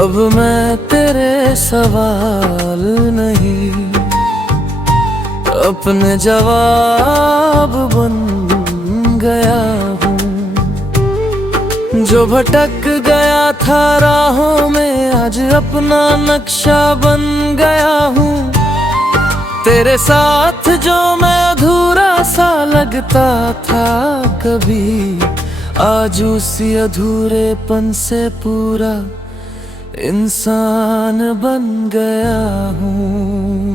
अब मैं तेरे सवाल नहीं, अपने जवाब बन गया हूँ। जो भटक गया था राहों में, आज अपना नक्शा बन गया हूँ। तेरे साथ जो मैं अधूरा सा लगता था कभी, आज उसी अधूरेपन से पूरा इंसान बन गया हूँ।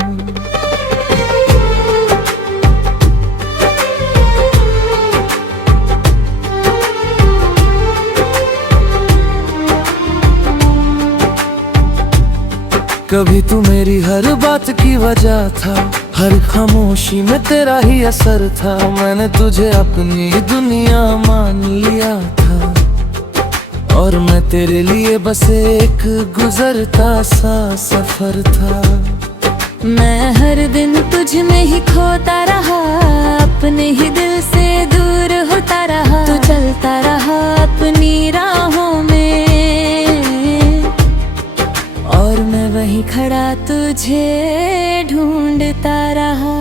कभी तू मेरी हर बात की वजह था, हर खामोशी में तेरा ही असर था। मैंने तुझे अपनी दुनिया मान लिया था, और मैं तेरे लिए बस एक गुजरता सा सफर था। मैं हर दिन तुझ में ही खोता रहा, अपने ही दिल से दूर होता रहा। तू चलता रहा अपनी राहों में, और मैं वहीं खड़ा तुझे ढूंढता रहा।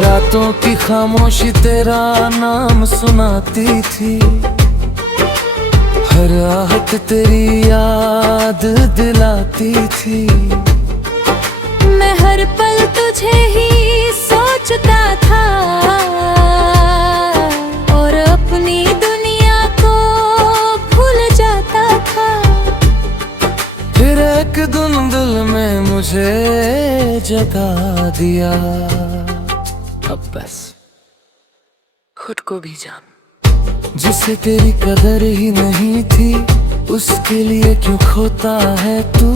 रातों की खामोशी तेरा नाम सुनाती थी, हर आहट तेरी याद दिलाती थी। मैं हर पल तुझे ही सोचता था, और अपनी दुनिया को भूल जाता था। फिर एक धुंधल में मुझे जगा दिया। अब बस खुद को भी जान। जिसे तेरी कदर ही नहीं थी, उसके लिए क्यों खोता है तू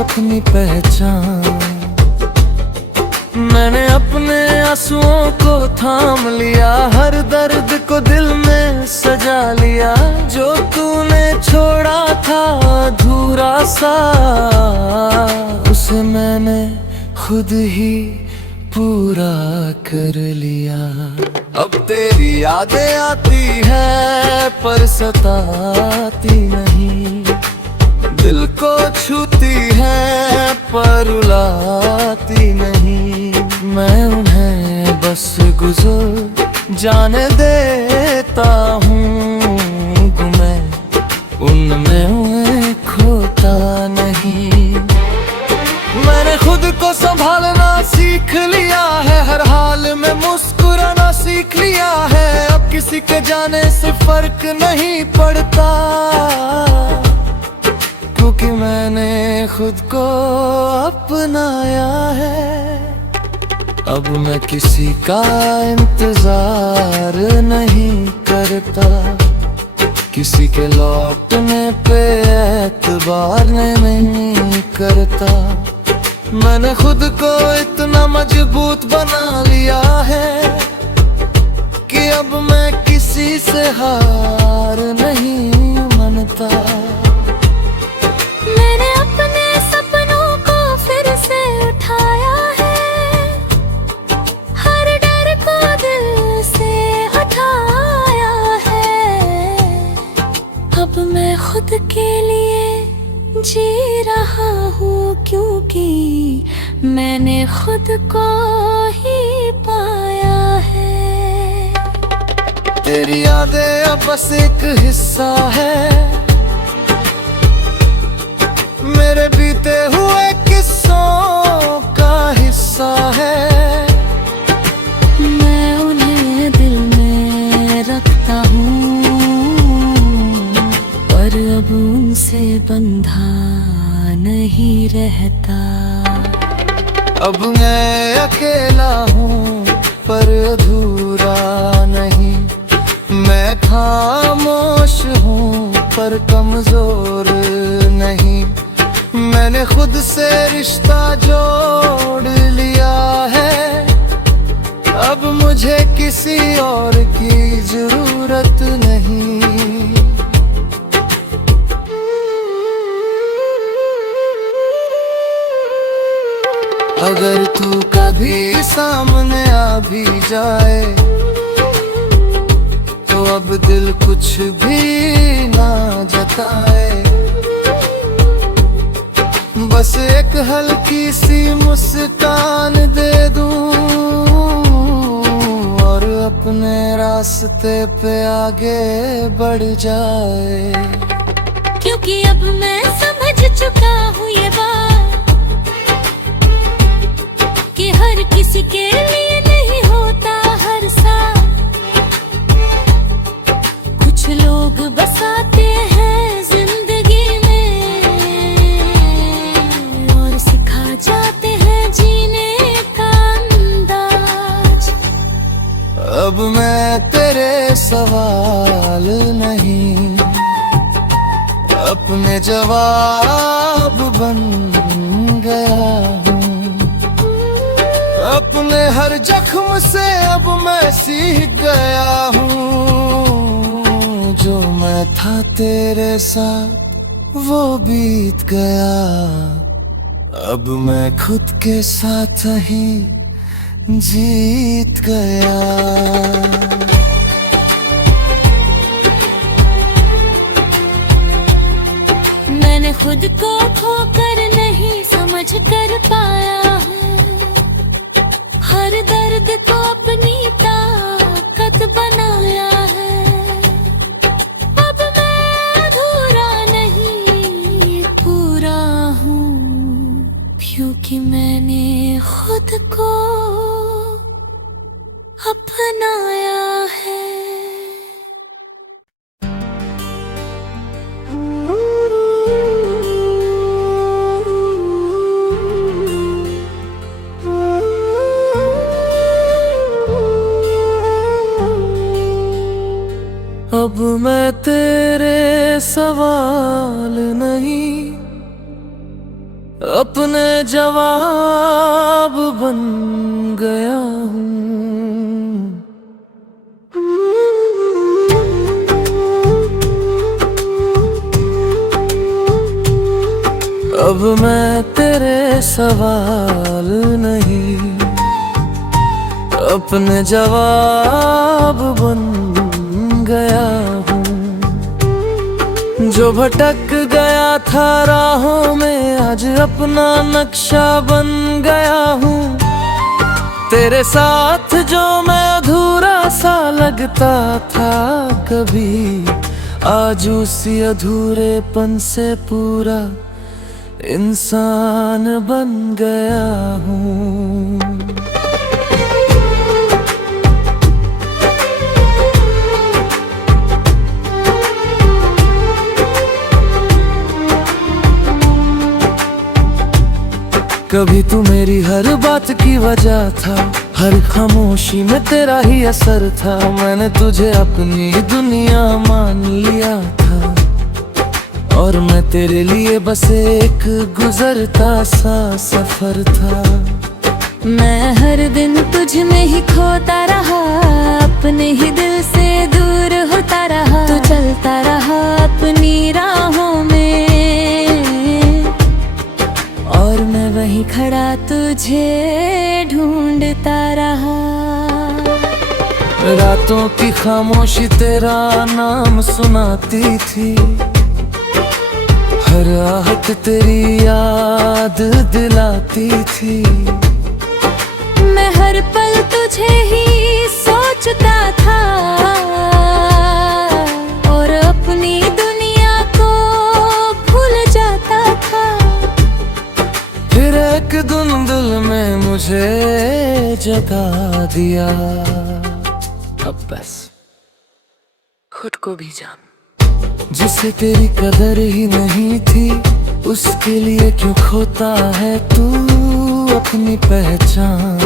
अपनी पहचान। मैंने अपने आंसुओं को थाम लिया, हर दर्द को दिल में सजा लिया। जो तूने छोड़ा था अधूरा सा, उसे मैंने खुद ही पूरा कर लिया। अब तेरी यादें आती है पर सताती नहीं, दिल को छूती है पर रुलाती नहीं। मैं उन्हें बस गुजर जाने देता हूँ, मैं उनमें उन्हें खोता नहीं। मैंने खुद को संभालना सीख लिया है, हर हाल में मुस्कुराना सीख लिया है। अब किसी के जाने से फर्क नहीं पड़ता, क्योंकि मैंने खुद को अपनाया है। अब मैं किसी का इंतजार नहीं करता, किसी के लौटने पे एतबार नहीं करता। मैंने खुद को इतना मजबूत बना लिया है कि अब मैं किसी से हार नहीं मानता। मैंने अपने सपनों को फिर से उठाया है, हर डर को दिल से हटाया है। अब मैं खुद के लिए जी रहा हूँ, क्योंकि मैंने खुद को ही पाया है। तेरी यादें अब बस एक हिस्सा है मेरे बीते हुए किस्सों का हिस्सा है। मैं उन्हें दिल में रखता हूँ, पर अब उनसे बंधा नहीं रहता। अब मैं अकेला हूँ पर अधूरा नहीं, मैं खामोश हूँ पर कमजोर नहीं। मैंने खुद से रिश्ता जोड़ लिया है, अब मुझे किसी और की जरूरत नहीं। अगर तू कभी सामने आ भी जाए, तो अब दिल कुछ भी ना जताए। एक हल्की सी मुस्कान दे दूं और अपने रास्ते पे आगे बढ़ जाए। क्योंकि अब मैं समझ चुका हूँ ये बात कि हर किसी के लिए नहीं होता हर साथ। कुछ लोग बसाते हैं जिंदगी में और सिखा जाते हैं जीने का अंदाज। अब मैं तेरे सवाल नहीं अपने जवाब बन गया हूँ। अपने हर जख्म से अब मैं सीख गया हूँ। जो मैं था तेरे साथ वो बीत गया। अब मैं खुद के साथ ही जीत गया। मैंने खुद को खोकर नहीं समझ कर पाया हूँ। हर दर्द को अपनी ताकत बनाया है। अब मैं अधूरा नहीं पूरा हूँ, क्योंकि मैंने खुद को अपनाया है। अब मैं तेरे सवाल नहीं अपने जवाब बन गया हूँ। अब मैं तेरे सवाल नहीं अपने जवाब बन गया हूँ। जो भटक गया था राहों में आज अपना नक्शा बन गया हूँ। तेरे साथ जो मैं अधूरा सा लगता था कभी, आज उसी अधूरेपन से पूरा इंसान बन गया हूँ। कभी तू मेरी हर बात की वजह था, हर खामोशी में तेरा ही असर था। मैंने तुझे अपनी दुनिया मान लिया था और मैं तेरे लिए बस एक गुजरता सा सफर था। मैं हर दिन तुझ में ही खोता रहा, अपने ही दिल से दूर होता रहा। तू चलता रहा अपनी राहों में और मैं वहीं खड़ा तुझे ढूंढता रहा। रातों की खामोशी तेरा नाम सुनाती थी, हर आहट तेरी याद दिलाती थी। मैं हर पल तुझे ही सोचता था और अपनी दुनिया को भूल जाता था। फिर एक दिन दिल में मुझे जगा दिया। अब बस खुद को भी जान। जिसे तेरी कदर ही नहीं थी उसके लिए क्यों खोता है तू अपनी पहचान।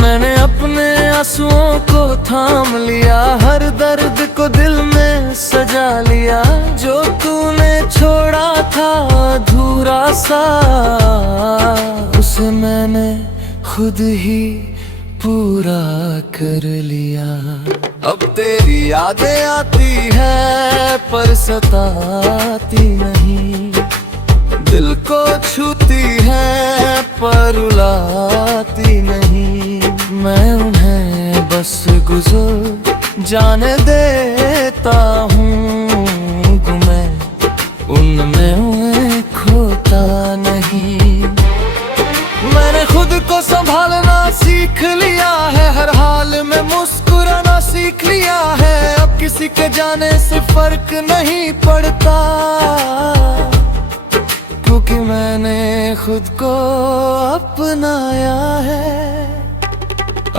मैंने अपने आंसुओं को थाम लिया, हर दर्द को दिल में सजा लिया। जो तूने छोड़ा था अधूरा सा उसे मैंने खुद ही पूरा कर लिया। अब तेरी यादें आती है पर सताती नहीं, दिल को छूती है पर रुलाती नहीं। मैं उन्हें बस गुजर जाने देता हूँ, मैं उनमें खोता को संभालना सीख लिया है, हर हाल में मुस्कुराना सीख लिया है। अब किसी के जाने से फर्क नहीं पड़ता, क्योंकि मैंने खुद को अपनाया है।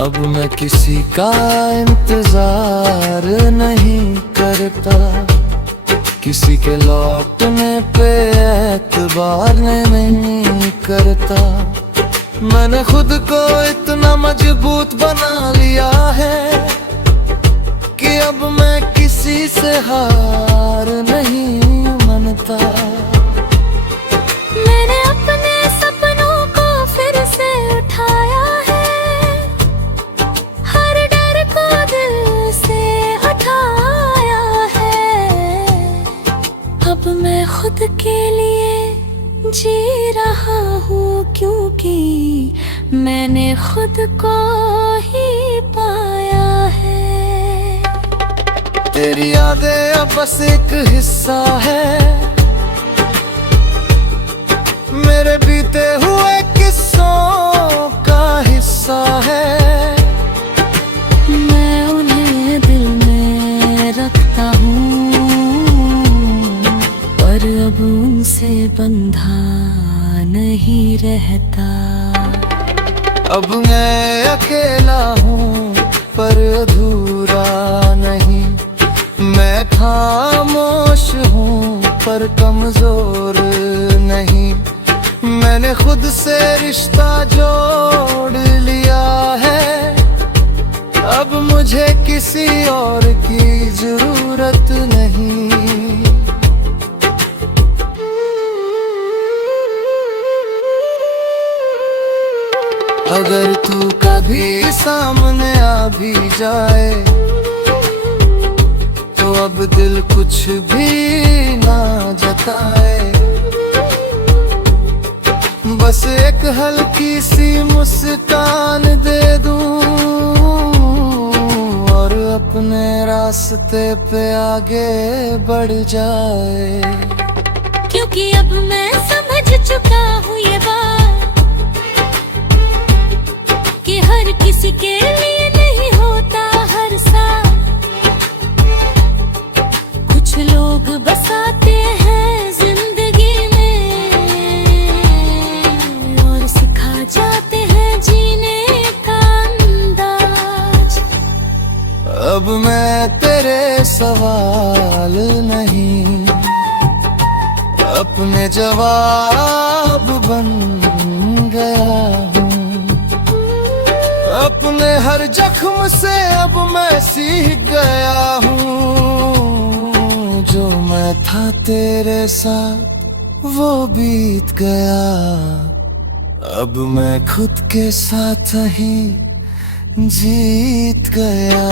अब मैं किसी का इंतजार नहीं करता, किसी के लौटने पे एतबार नहीं करता। मैंने खुद को इतना मजबूत बना लिया है कि अब मैं किसी से हार नहीं मानता। मैंने अपने सपनों को फिर से उठाया है, हर डर को दिल से हटाया है। अब मैं खुद के लिए जी रहा हूँ, क्योंकि मैंने खुद को ही पाया है। तेरी यादें अब बस एक हिस्सा है मेरे बीते हुए किस्सों का हिस्सा है। मैं उन्हें दिल में रखता हूँ, पर अब उनसे बंधा नहीं रहता। अब मैं अकेला हूँ पर अधूरा नहीं, मैं खामोश हूँ पर कमजोर नहीं। मैंने खुद से रिश्ता जोड़ लिया है, अब मुझे किसी और की जरूरत नहीं। अगर तू कभी सामने आ भी जाए तो अब दिल कुछ भी ना जताए। बस एक हल्की सी मुस्कान दे दूं और अपने रास्ते पे आगे बढ़ जाए। क्योंकि अब मैं समझ चुका हूँ ये बात कि हर किसी के लिए नहीं होता हर साथ। कुछ लोग बसाते हैं जिंदगी में और सिखा जाते हैं जीने का अंदाज। अब मैं तेरे सवाल नहीं, अपने जवाब बन गया हूँ। अपने हर जख्म से अब मैं सीख गया हूँ, जो मैं था तेरे साथ वो बीत गया। अब मैं खुद के साथ ही जीत गया।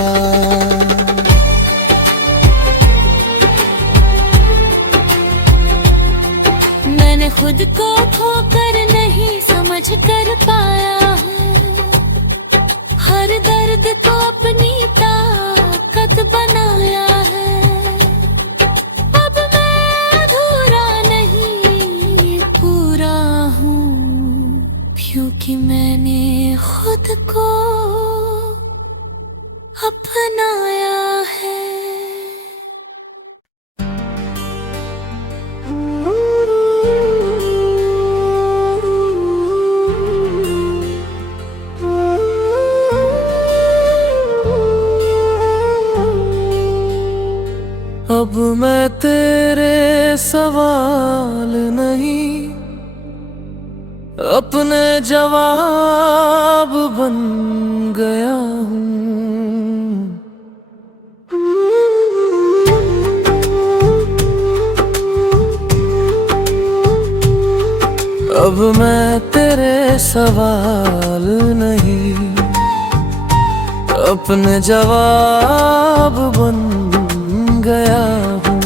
मैंने खुद को खोकर नहीं समझ कर पाया हूँ, हर दर्द को अपनी ताकत बनाया है। अब मैं अधूरा नहीं पूरा हूँ, क्योंकि मैंने खुद को अपनाया है। अब मैं तेरे सवाल नहीं, अपने जवाब बन गया हूँ। अब मैं तेरे सवाल नहीं, अपने जवाब बन गया हूँ।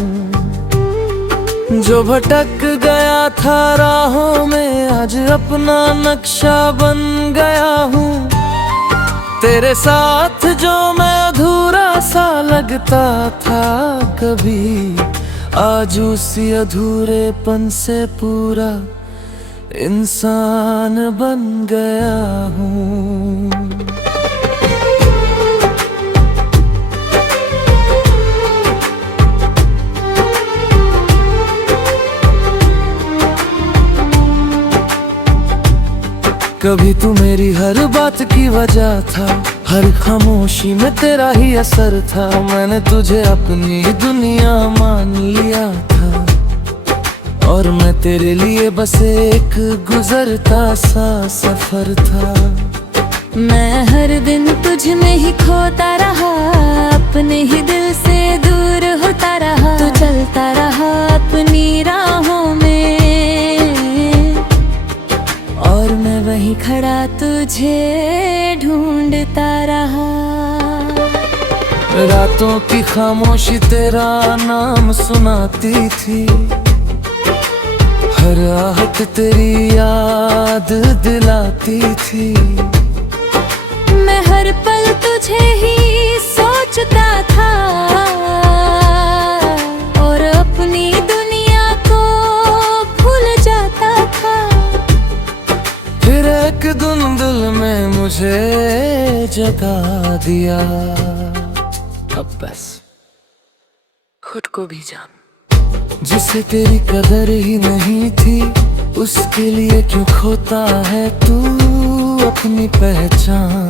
जो भटक गया था राहों में आज अपना नक्शा बन गया हूँ। तेरे साथ जो मैं अधूरा सा लगता था कभी, आज उसी अधूरेपन से पूरा इंसान बन गया हूँ। कभी तू मेरी हर बात की वजह था, हर खामोशी में तेरा ही असर था। मैंने तुझे अपनी दुनिया मान लिया था, और मैं तेरे लिए बस एक गुजरता सा सफर था। मैं हर दिन तुझ में ही खोता रहा, अपने ही दिल से दूर होता रहा। तू चलता रहा अपनी राहों में, और मैं वहीं खड़ा तुझे ढूंढता रहा। रातों की खामोशी तेरा नाम सुनाती थी, हर आहट तेरी याद दिलाती थी। मैं हर पल तुझे ही सोचता था, और अपनी दुनिया को भूल जाता था। फिर एक दिन दिल में मुझे जगा दिया, अब बस खुद को भी जान। जिसे तेरी कदर ही नहीं थी, उसके लिए क्यों खोता है तू अपनी पहचान।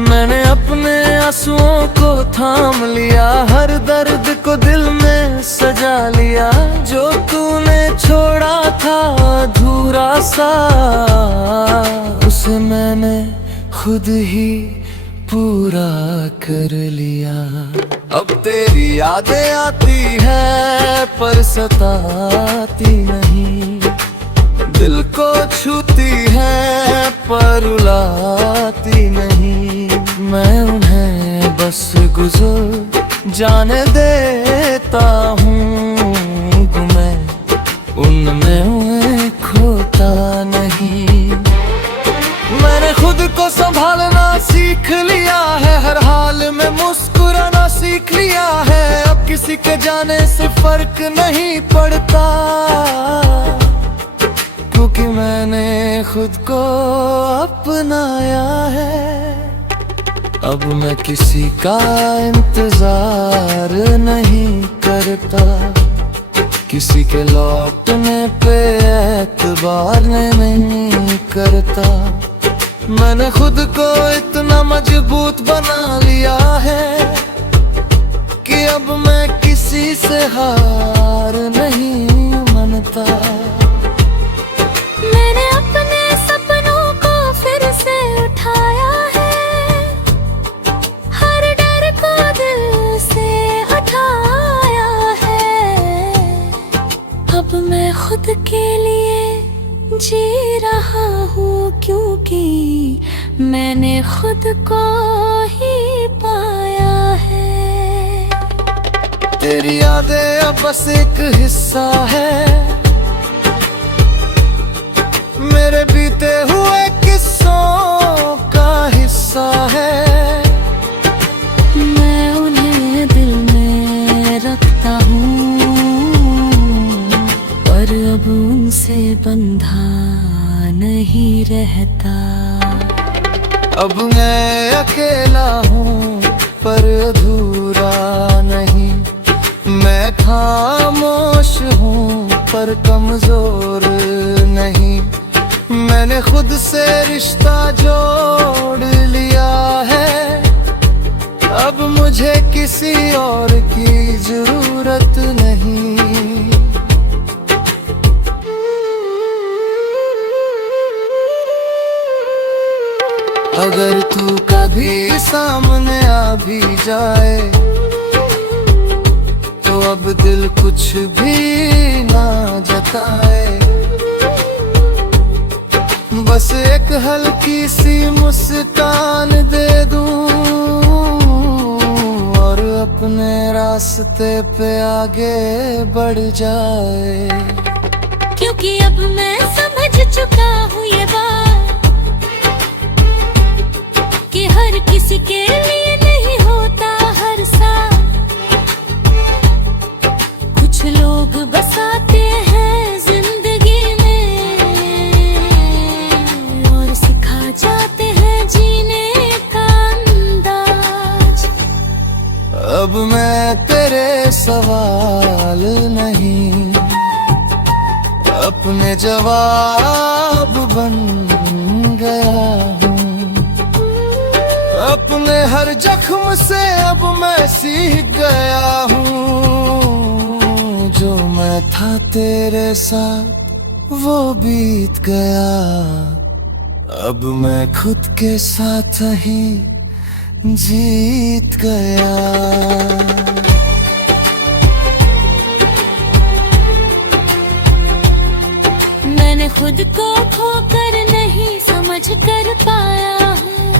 मैंने अपने आंसुओं को थाम लिया, हर दर्द को दिल में सजा लिया। जो तूने छोड़ा था अधूरा सा, उसे मैंने खुद ही पूरा कर लिया। अब तेरी यादें आती है पर सताती नहीं, दिल को छूती है पर रुलाती नहीं। मैं उन्हें बस गुजर जाने देता हूँ, मैं उनमें उन्हें खोता नहीं। मैंने खुद को संभालना सीख लिया है, हर हाल में मुस्कुराना सीख लिया है। अब किसी के जाने से फर्क नहीं पड़ता, क्योंकि मैंने खुद को अपनाया है। अब मैं किसी का इंतजार नहीं करता, किसी के लौटने पे एतबार नहीं करता। मैंने खुद को इतना मजबूत बना लिया है कि अब मैं किसी से हार नहीं मानता। मैंने अपने सपनों को फिर से उठाया है, हर डर को दिल से हटाया है। अब मैं खुद के लिए जी रहा हूँ, क्योंकि मैंने खुद को ही पाया है। तेरी यादें अब बस एक हिस्सा है मेरे बीते हुए किस्सों का हिस्सा है। मैं उन्हें दिल में रखता हूँ, पर अब उनसे बंधा नहीं रहता। अब मैं अकेला हूँ पर अधूरा नहीं, मैं खामोश हूँ पर कमजोर नहीं। मैंने खुद से रिश्ता जोड़ लिया है, अब मुझे किसी और की जरूरत नहीं। अगर तू कभी सामने आ भी जाए, तो अब दिल कुछ भी ना जताए। बस एक हल्की सी मुस्कान दे दूं, और अपने रास्ते पे आगे बढ़ जाए। क्योंकि अब मैं समझ चुका हूँ ये बात, कि हर किसी के लिए नहीं होता हर साल। कुछ लोग बसाते हैं जिंदगी में अब मैं तेरे सवाल नहीं, अपने जवाब बन गया हूँ। अपने हर जख्म से अब मैं सीख गया हूँ। जो मैं था तेरे साथ वो बीत गया, अब मैं खुद के साथ ही जीत गया। मैंने खुद को खोकर नहीं समझ कर पाया हूँ,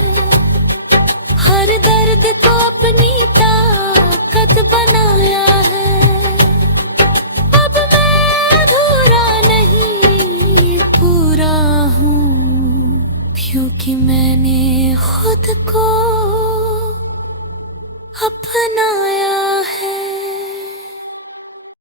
हर दर्द को अपनी ताकत बनाया है। अब मैं अधूरा नहीं पूरा हूँ, क्योंकि मैंने खुद को